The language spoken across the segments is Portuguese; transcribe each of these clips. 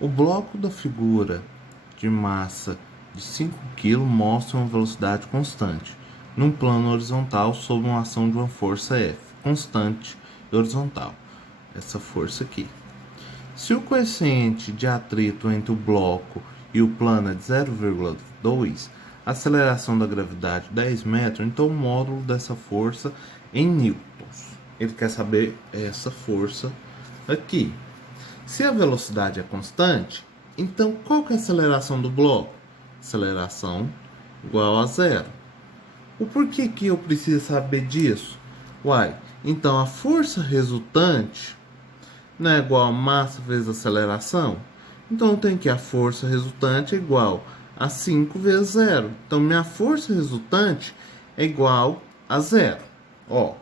O bloco da figura de massa de 5 kg mostra uma velocidade constante num plano horizontal sob uma ação de uma força F constante e horizontal. Essa força aqui. Se o coeficiente de atrito entre o bloco e o plano é de 0,2, a aceleração da gravidade 10 metros, então o módulo dessa força em newtons. Ele quer saber essa força aqui. Se a velocidade é constante, então qual que é a aceleração do bloco? Aceleração igual a zero. O porquê que eu preciso saber disso? Uai, então a força resultante não é igual a massa vezes aceleração? Então eu tenho que a força resultante é igual a 5 vezes zero. Então minha força resultante é igual a zero. Ó,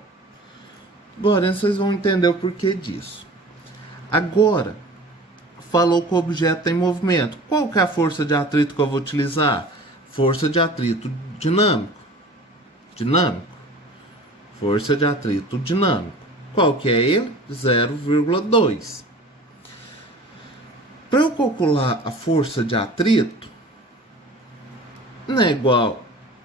agora vocês vão entender o porquê disso. Agora, falou que o objeto está em movimento. Qual que é a força de atrito que eu vou utilizar? Força de atrito dinâmico. Dinâmico. Força de atrito dinâmico. Qual que é ele? 0,2. Para eu calcular a força de atrito, não é igual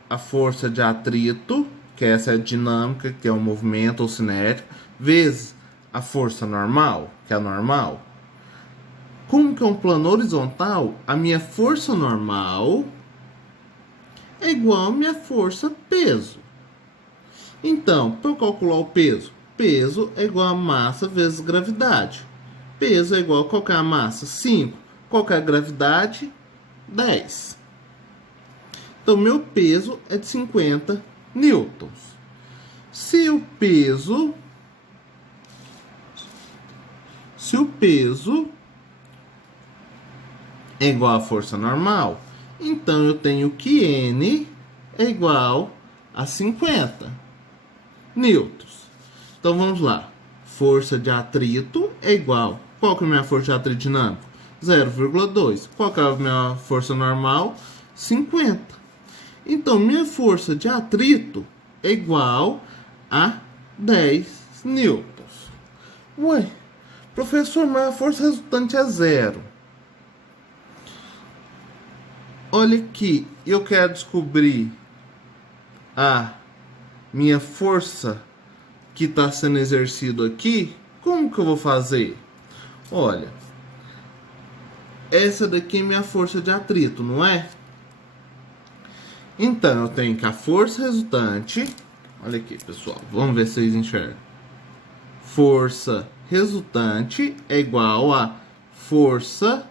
a força de atrito, que essa é a dinâmica, que é o movimento ou cinética, vezes a força normal, que é a normal. Como que é um plano horizontal, a minha força normal é igual a minha força peso. Então, para eu calcular o peso, peso é igual a massa vezes gravidade. Peso é igual a qual que é a massa? 5. Qual que é a gravidade? 10. Então, meu peso é de 50 newtons. Se o peso é igual à força normal, então eu tenho que N é igual a 50 newtons. Então vamos lá. Força de atrito é igual. Qual que é a minha força de atrito dinâmico? 0,2. Qual que é a minha força normal? 50. Então minha força de atrito é igual a 10 newtons. Ué, professor, mas a força resultante é zero. Olha aqui, eu quero descobrir a minha força que está sendo exercido aqui. Como que eu vou fazer? Olha, essa daqui é minha força de atrito, não é? Então eu tenho que a força resultante, olha aqui pessoal, vamos ver se vocês enxergam. Força resultante é igual a força,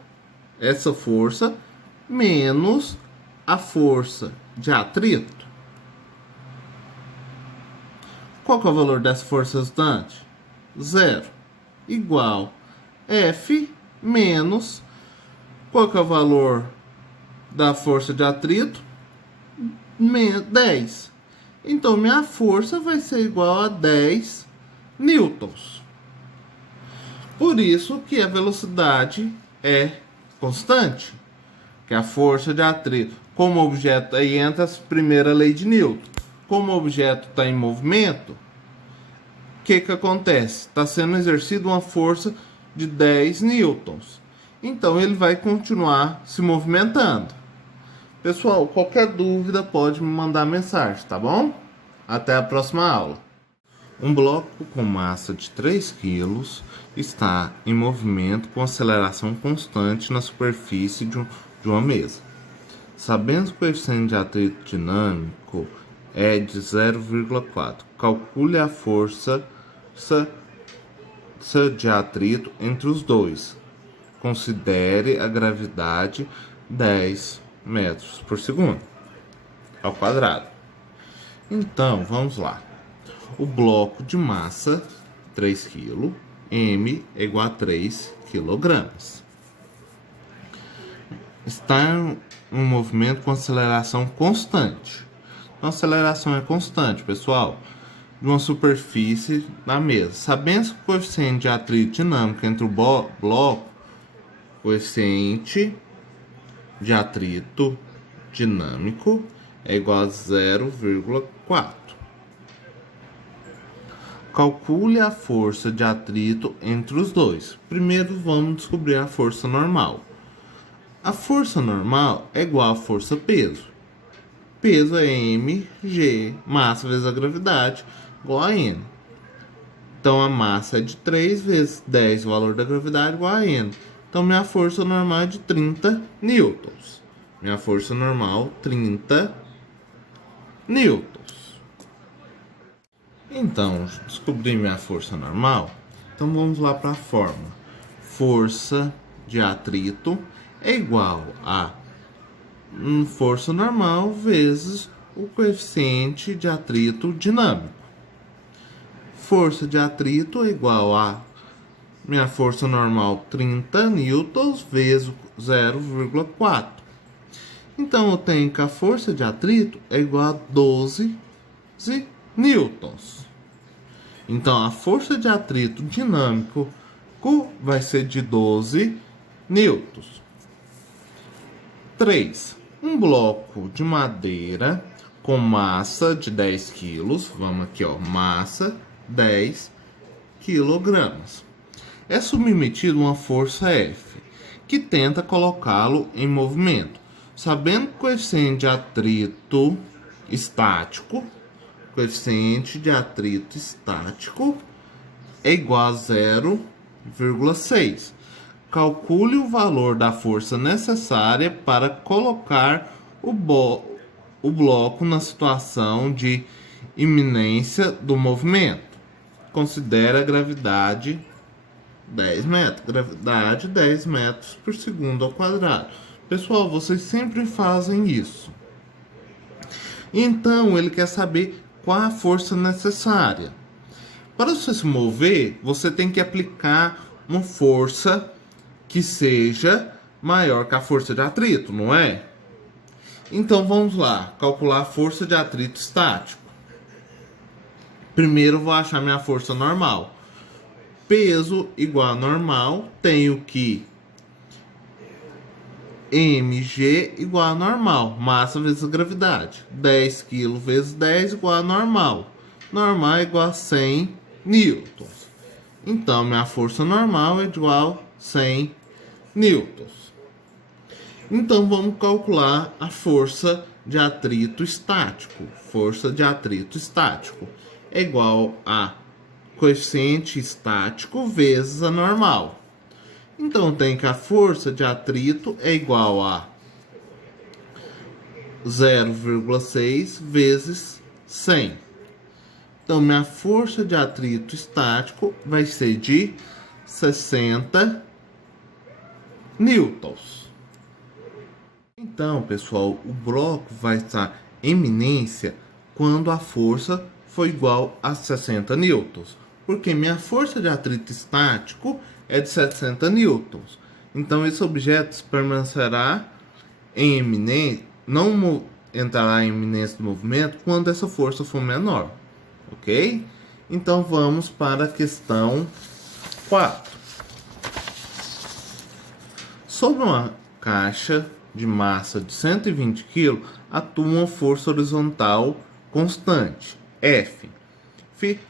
essa força, menos a força de atrito. Qual que é o valor dessa força resultante? 0. Igual F menos, qual que é o valor da força de atrito? 10. Então, minha força vai ser igual a 10 newtons. Por isso que a velocidade é constante, que é a força de atrito. Como o objeto, aí entra a primeira lei de Newton. Como o objeto está em movimento, o que acontece? Está sendo exercida uma força de 10 newtons. Então ele vai continuar se movimentando. Pessoal, qualquer dúvida pode me mandar mensagem, tá bom? Até a próxima aula. Um bloco com massa de 3 kg está em movimento com aceleração constante na superfície de uma mesa. Sabendo que o coeficiente de atrito dinâmico é de 0,4, calcule a força de atrito entre os dois. Considere a gravidade 10 metros por segundo ao quadrado. Então, vamos lá. O bloco de massa 3 kg, M é igual a 3 kg. Está em um movimento com aceleração constante. Então, a aceleração é constante, pessoal, de uma superfície na mesa. Sabendo que o coeficiente de atrito dinâmico entre o bloco, coeficiente de atrito dinâmico é igual a 0,4. Calcule a força de atrito entre os dois. Primeiro vamos descobrir a força normal. A força normal é igual à força peso. Peso é mg, massa vezes a gravidade, igual a n. Então a massa é de 3 vezes 10, o valor da gravidade, igual a n. Então minha força normal é de 30 newtons. Minha força normal, 30 newtons. Então, descobri minha força normal. Então vamos lá para a fórmula. Força de atrito é igual a força normal vezes o coeficiente de atrito dinâmico. Força de atrito é igual a minha força normal 30 newtons vezes 0,4. Então eu tenho que a força de atrito é igual a 12 newtons. Então a força de atrito dinâmico vai ser de 12 newtons. 3. Um bloco de madeira com massa de 10 kg, vamos aqui, ó, massa 10 kg. É submetido a uma força F, que tenta colocá-lo em movimento. Sabendo que o coeficiente de atrito estático, é igual a 0,6. Calcule o valor da força necessária para colocar o bloco na situação de iminência do movimento. Considere a gravidade 10 metros. Gravidade 10 metros por segundo ao quadrado. Pessoal, vocês sempre fazem isso. Então, ele quer saber qual a força necessária. Para você se mover, você tem que aplicar uma força que seja maior que a força de atrito, não é? Então vamos lá, calcular a força de atrito estático. Primeiro vou achar minha força normal. Peso igual a normal, tenho que mg igual a normal, massa vezes a gravidade. 10 kg vezes 10 igual a normal. Normal é igual a 100 newtons. Então, minha força normal é igual a 100 newtons. Então, vamos calcular a força de atrito estático. Força de atrito estático é igual a coeficiente estático vezes a normal. Então, tem que a força de atrito é igual a 0,6 vezes 100. Então, minha força de atrito estático vai ser de 60 newtons. Então, pessoal, o bloco vai estar em iminência quando a força for igual a 60 newtons. Porque minha força de atrito estático é de 60 newtons. Então, esse objeto permanecerá em iminência, não entrará em iminência do movimento quando essa força for menor. Ok? Então, vamos para a questão 4. Sobre uma caixa de massa de 120 kg, atua uma força horizontal constante, F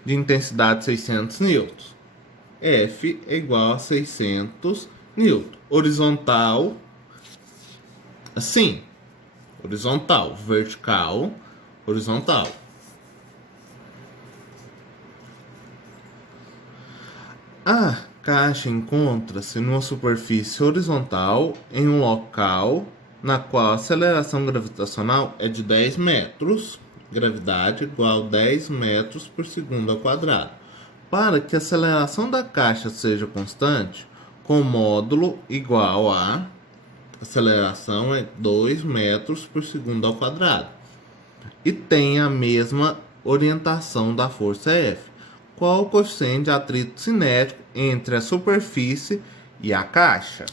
de intensidade 600 newtons. F é igual a 600 newtons. Horizontal, assim, horizontal, vertical, horizontal. A caixa encontra-se numa superfície horizontal em um local na qual a aceleração gravitacional é de 10 metros, gravidade igual a 10 metros por segundo ao quadrado. Para que a aceleração da caixa seja constante, com módulo igual a aceleração é 2 metros por segundo ao quadrado e tem a mesma orientação da força F. Qual o coeficiente de atrito cinético entre a superfície e a caixa?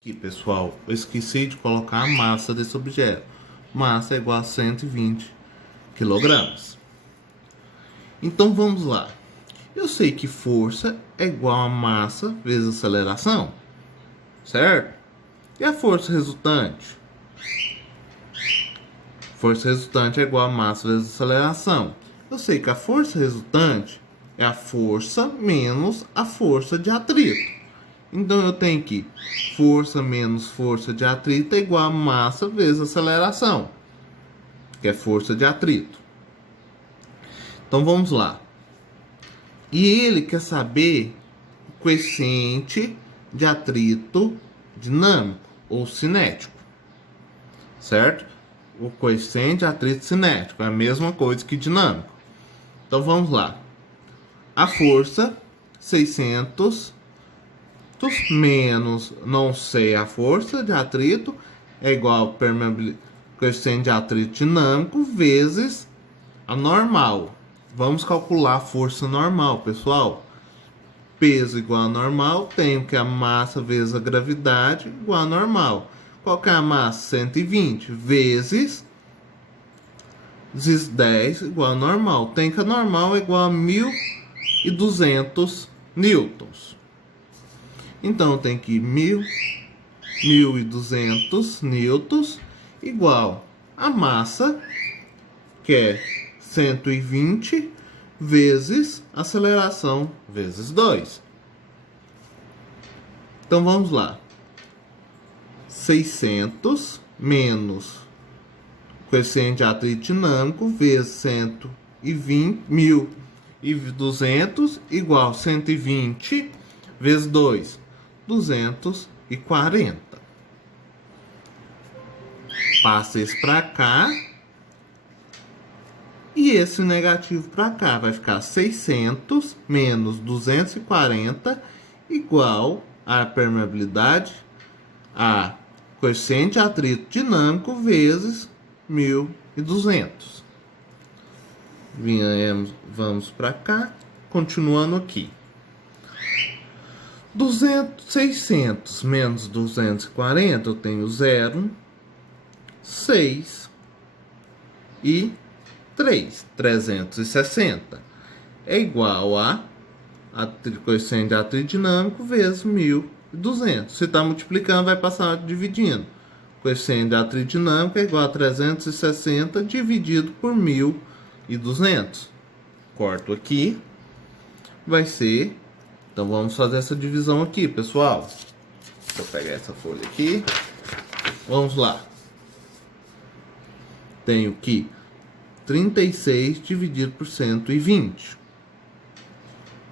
Aqui, pessoal, eu esqueci de colocar a massa desse objeto. Massa é igual a 120 kg. Então vamos lá. Eu sei que força é igual a massa vezes aceleração, certo? E a força resultante? Força resultante é igual a massa vezes aceleração. Eu sei que a força resultante é a força menos a força de atrito. Então eu tenho que força menos força de atrito é igual a massa vezes aceleração, que é força de atrito. Então vamos lá. E ele quer saber o coeficiente de atrito dinâmico ou cinético, certo? O coeficiente de atrito cinético é a mesma coisa que dinâmico. Então vamos lá. A força 600 menos não sei a força de atrito é igual ao coeficiente de atrito dinâmico vezes a normal. Vamos calcular a força normal, pessoal. Peso igual a normal, tenho que a massa vezes a gravidade igual a normal. Qual que é a massa? 120 vezes 10 igual a normal. Tem que a normal é igual a 1.200 newtons. Então tem que 1.200 newtons igual a massa, que é 120 vezes aceleração vezes 2. Então vamos lá. 600 menos coeficiente de atrito dinâmico vezes 120, 1.200 igual a 120 vezes 2, 240. Passa esse para cá. E esse negativo para cá vai ficar 600 menos 240 igual a permeabilidade, a coeficiente de atrito dinâmico vezes 1.200. Vamos para cá, continuando aqui. 600 menos 240, eu tenho 0, 6 e 360 é igual a coeficiente de atrito dinâmico vezes 1.200. Se está multiplicando, vai passar dividindo. Coeficiente de atrito dinâmico é igual a 360 dividido por 1.200. Corto aqui. Vai ser... Então vamos fazer essa divisão aqui, pessoal. Deixa eu pegar essa folha aqui. Vamos lá. Tenho que 36 dividido por 120.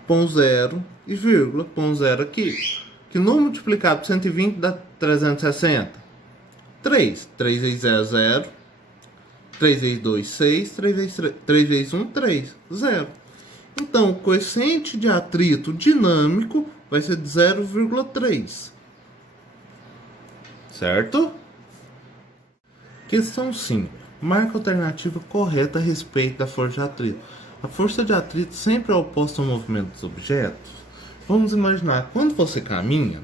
Põe 0 e vírgula. Põe 0 aqui. Que número multiplicado por 120 dá 360? 3. 3 vezes 0, 0. 3 vezes 2, 6. 3 vezes 1, 3. 0. Então, o coeficiente de atrito dinâmico vai ser de 0,3. Certo? Questão 5. Marca a alternativa correta a respeito da força de atrito. A força de atrito sempre é oposta ao movimento dos objetos. Vamos imaginar, quando você caminha,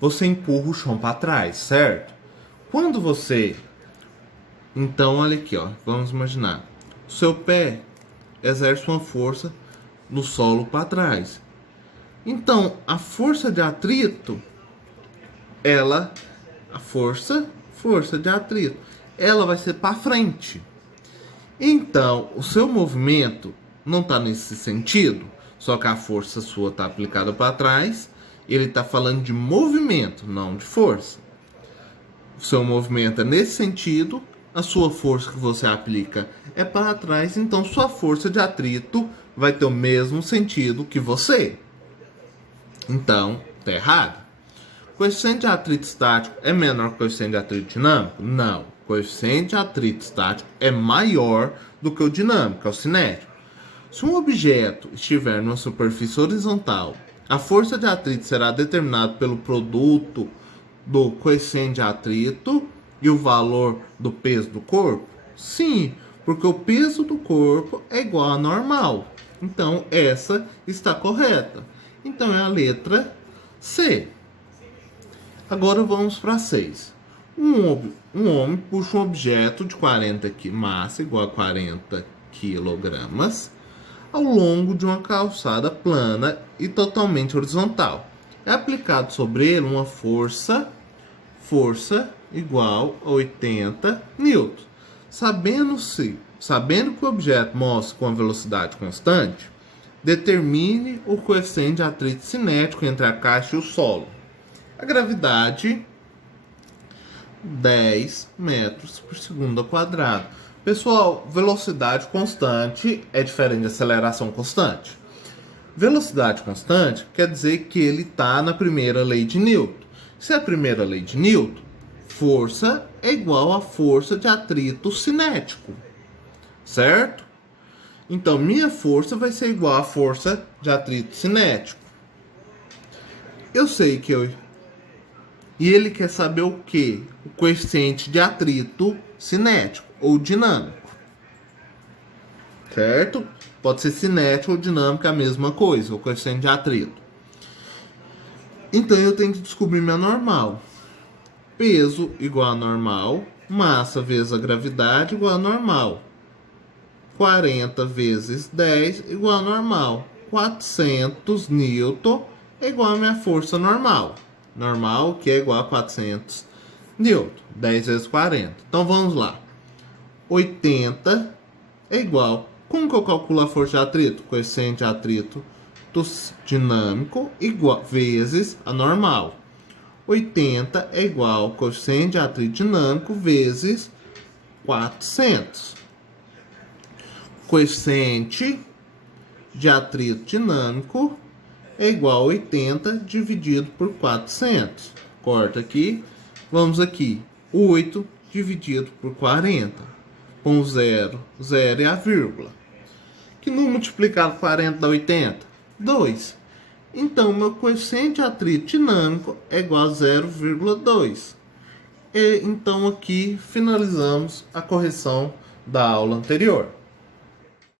você empurra o chão para trás, certo? Quando você... Então, olha aqui, ó. Vamos imaginar. O seu pé exerce uma força no solo para trás. Então, a força de atrito, a força de atrito, ela vai ser para frente. Então, o seu movimento não está nesse sentido, só que a força sua está aplicada para trás. Ele está falando de movimento, não de força. O seu movimento é nesse sentido, a sua força que você aplica é para trás, então sua força de atrito vai ter o mesmo sentido que você. Então, tá errado. Coeficiente de atrito estático é menor que o coeficiente de atrito dinâmico? Não. O coeficiente de atrito estático é maior do que o dinâmico, que é o cinético. Se um objeto estiver numa superfície horizontal, a força de atrito será determinada pelo produto do coeficiente de atrito e o valor do peso do corpo? Sim, porque o peso do corpo é igual a normal. Então, essa está correta. Então, é a letra C. Agora, vamos para 6. Um homem puxa um objeto de 40 kg, massa igual a 40 kg, ao longo de uma calçada plana e totalmente horizontal. É aplicado sobre ele uma força igual a 80 newtons. Sabendo que o objeto mostra com a velocidade constante, determine o coeficiente de atrito cinético entre a caixa e o solo. A gravidade, 10 metros por segundo ao quadrado. Pessoal, velocidade constante é diferente de aceleração constante. Velocidade constante quer dizer que ele está na primeira lei de Newton. Se é a primeira lei de Newton, força é igual a força de atrito cinético, certo? Então, minha força vai ser igual à força de atrito cinético. Eu sei que E ele quer saber o quê? O coeficiente de atrito cinético ou dinâmico, certo? Pode ser cinético ou dinâmico, é a mesma coisa, o coeficiente de atrito. Então, eu tenho que descobrir minha normal. Peso igual a normal, massa vezes a gravidade igual a normal. 40 vezes 10 igual a normal. 400 newton é igual a minha força normal. Normal, que é igual a 400 newton. 10 vezes 40. Então, vamos lá. 80 é igual. Como que eu calculo a força de atrito? Coeficiente de atrito dinâmico igual vezes a normal. 80 é igual ao coeficiente de atrito dinâmico vezes 400. Coeficiente de atrito dinâmico é igual a 80 dividido por 400. Corta aqui. Vamos aqui. 8 dividido por 40. Com 0, 0 e a vírgula. Que número multiplicado por 40 dá 80? 2. Então, meu coeficiente de atrito dinâmico é igual a 0,2. E então aqui finalizamos a correção da aula anterior.